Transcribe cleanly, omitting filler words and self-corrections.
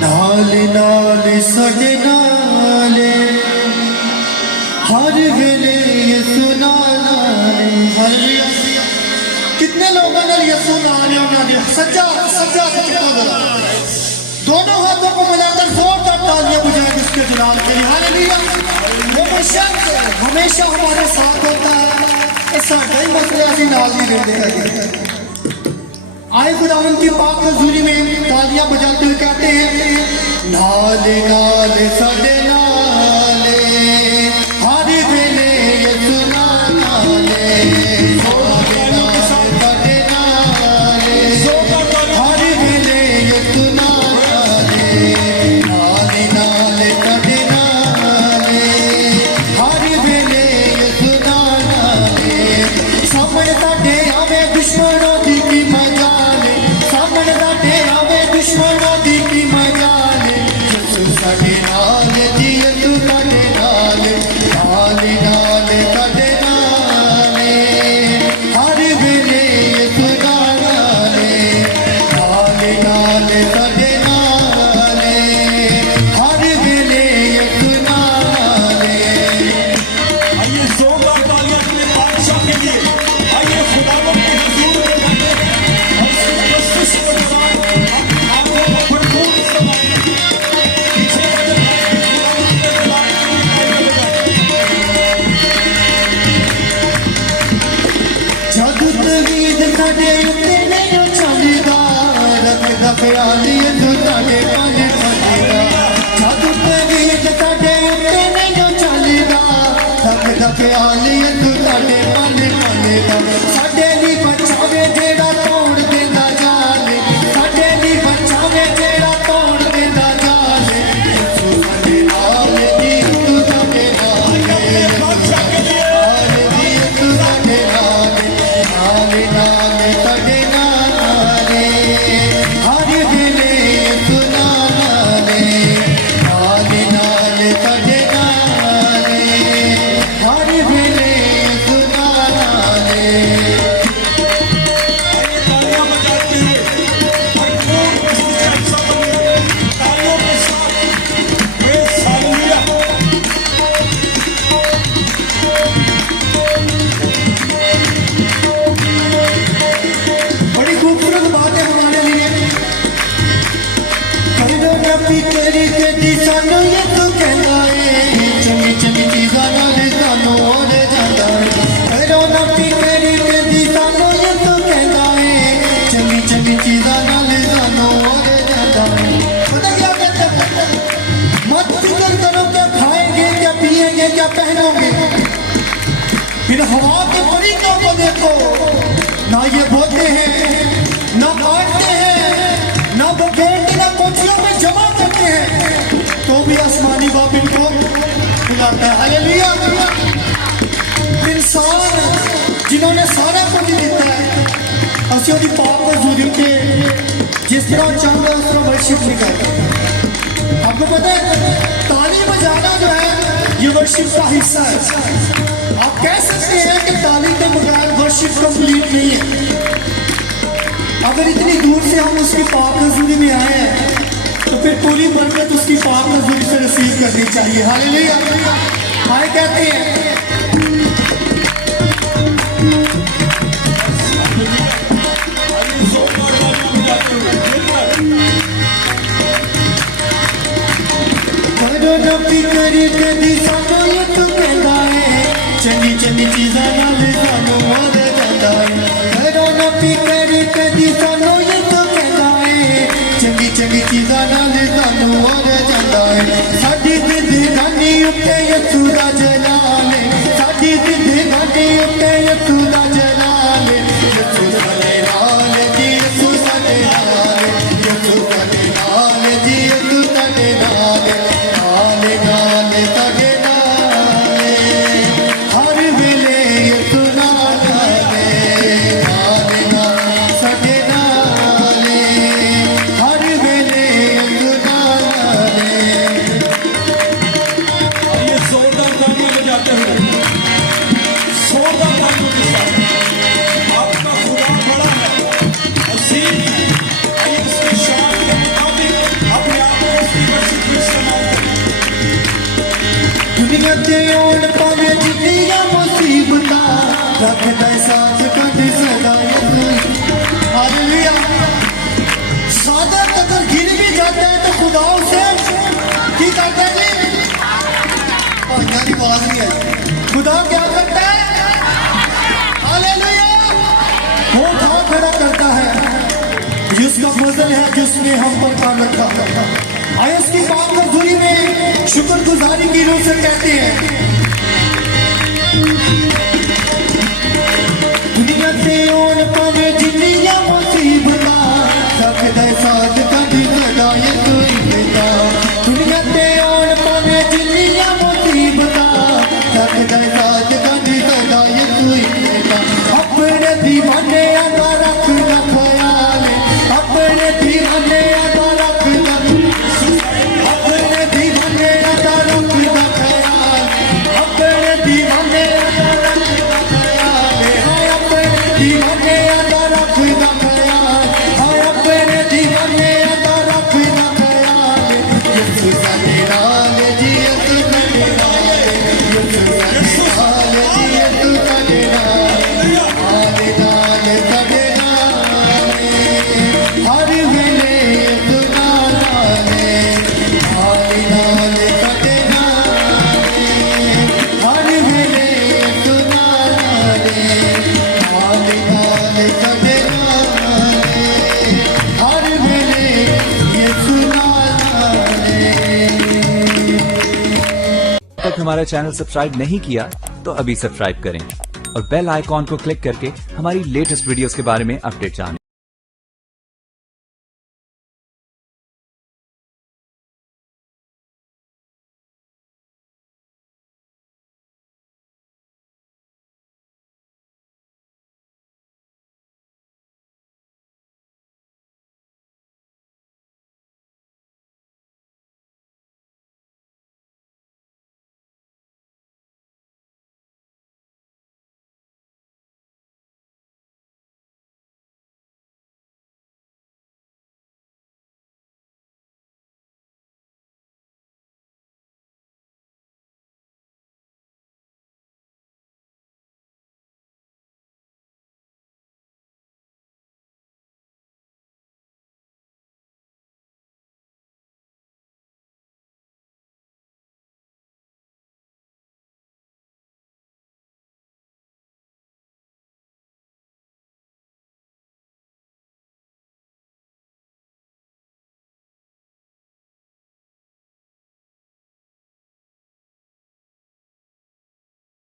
नाले नाले सगे नाले हर वेले ये सुना नाले। कितने लोगों ने ये सुना लिया? सज्जा सज्जा दोनों हाथों को मिलाकर जोरदार तालियां बजाएं इसके जलाल के लिए। हालेलुया। वो मुशक्क हमेशा हमारे साथ होता है। इस साढ़े मसले ऐसी नाल नहीं देते हैं। आए खुदावन की पाक हजूरी में तालियां बजाते हुए कहते हैं, नाले नाले सदे नाले हर वेले ये सुना नाले, नाले नाले सदे नाले हर वेले ये सुना नाले, नाले नाले सदे नाले हर वेले ये सुना नाले। सामने साडे आवे दुश्मनों दी की मजा, सामने साडे आवे दुश्मनों दी की मजा ले। यसू साडे नाल जी, यसू साडे नाल, नाले नाले साडे नाले हर वेले यसू नाले, नाले नाले साडे नाले हर वेले यसू नाले। आइए जोरदार तालियां अपने बादशाह के लिए। आइए खुदावंद के हुजूर में बैठे और मस्जिद के दौरान आंखों को भरपूर समाएं। पीछे खुदावंद के दलाल जदू तवीद साडे उत्ते नहीं चलदा, रखदा ख्याल यसू साडे पाले फलदा। जदू तवीद साडे उत्ते नहीं चलदा, रखदा ख्याल यसू साडे पाले फलदा। साडे ली बचावे जेड़ा तोड़ देंदा जाले, साडे ली बचावे जेड़ा तोड़ देंदा जाले। यसू साडे नाल जी, यसू साडे नाल, बादशाह के लिए यसू साडे नाल, नाले नाले साडे नाले हर वेले यसू नाले, नाले नाले साडे नाले हर वेले यसू नाले। आइए तालियां बजाते हुए भरपूर मस्जिद का हिस्सा बनिए। तालियों के साथ प्रेज़ हालेलुया। बड़ी खूबसूरत बात है हमारे लिए। करो ना तेरी तेरी सानू ये तू कहना है, चंगी चंगी चीज़ां नाल सानू और जांदा है। करो ना तेरी तेरी सानू ये तू कहना है, चंगी चंगी चीज़ां नाल सानू और जांदा है। पता क्या कहता है? मत फिक्र करो क्या खाएंगे, क्या पिएंगे, क्या पहनोगे। फिर हवा के तरीकों को देखो, ना ये बोते हैं, ना काटते हैं, ना बखेरते, ना कोठियों में जमा करते हैं, तो भी आसमानी बाप इनको बुलाता है। हालेलुया। इंसान जिन्होंने सारा कुछ दिता है, असि उहदी पाक हजूरी के जिस तरह चाहते उस तरह वर्शिप नहीं करते। आपको पता है ताली बजाना जो है ये वर्शिप का हिस्सा है। आप कह सकते हैं कि ताली के बगैर वर्शिप कंप्लीट नहीं है। अगर इतनी दूर से हम उसकी पाक हजूरी में आए हैं तो फिर पूरी बरकत उसकी पाक हजूरी से रिसीव करनी चाहिए। हालेलुया। आए कहते हैं आइए जोरदार तालियां बजाते हुए करो नबी करी कदी सानू ये तू कहदा है, चंगी चंगी चीज़ां नाल सानू और जांदा है। करो नबी करी कदी सानू ये तू कहदा है, चंगी चंगी चीज़ां नाल सानू और जांदा है। साडी जिंदगानी उत्ते यसू दा जलाल है, साडी जिंदगानी उत्ते यसू दा जलाल है। यसू साडे नाल जी, यसू साडे नाल, यसू साडे नाल जी, यसू साडे नाल, नाले नाले साडे नाले हर वेले यसू नाले, नाले नाले साडे नाले हर वेले यसू नाले। आइए दुनिया ते ओन पावे जिंदियां मुसीबता रखदा साथ कद सदा हालेलुया सादत अगर गिर भी जाता है तो खुदा उसे की करता है जी भाइयों की आवाज नहीं है खुदा क्या करता है हालेलुया वो उठा खड़ा करता है जिसका फजल है जिसने हम पर काम रखा आए उसकी बात मजदूरी में शुक्रगुजारी की रूह से कहते हैं दुनिया से ओन पावे जिंदियां मुसीबता रखदा साथ कदी सदा ये कोई बेटा दुनिया से ओन पावे जिंदियां मुसीबता रखदा साथ कदी सदा ये कोई बेटा अपने दीवाने का रखना ख्याल अपने दीवाने का रखना अपने दीवाने का रखना ख्याल अपने दीवाने का रखना ख्याल हाय अपने दीवाने का रखना ख्याल हाय अपने दीवाने का रखना ख्याल यीशु साडे नाल जी यीशु साडे नाल यीशु साडे नाल जी यीशु साडे नाल आले नाल साडे नाल हर वेले यीशु नाल आले नाल साडे नाल हर वेले यीशु नाल आले नाल साडे नाल हर वेले यीशु नाल आले तक हमारा चैनल सब्सक्राइब नहीं किया तो अभी सब्सक्राइब करें और बेल आइकॉन को क्लिक करके हमारी लेटेस्ट वीडियोस के बारे में अपडेट जानें।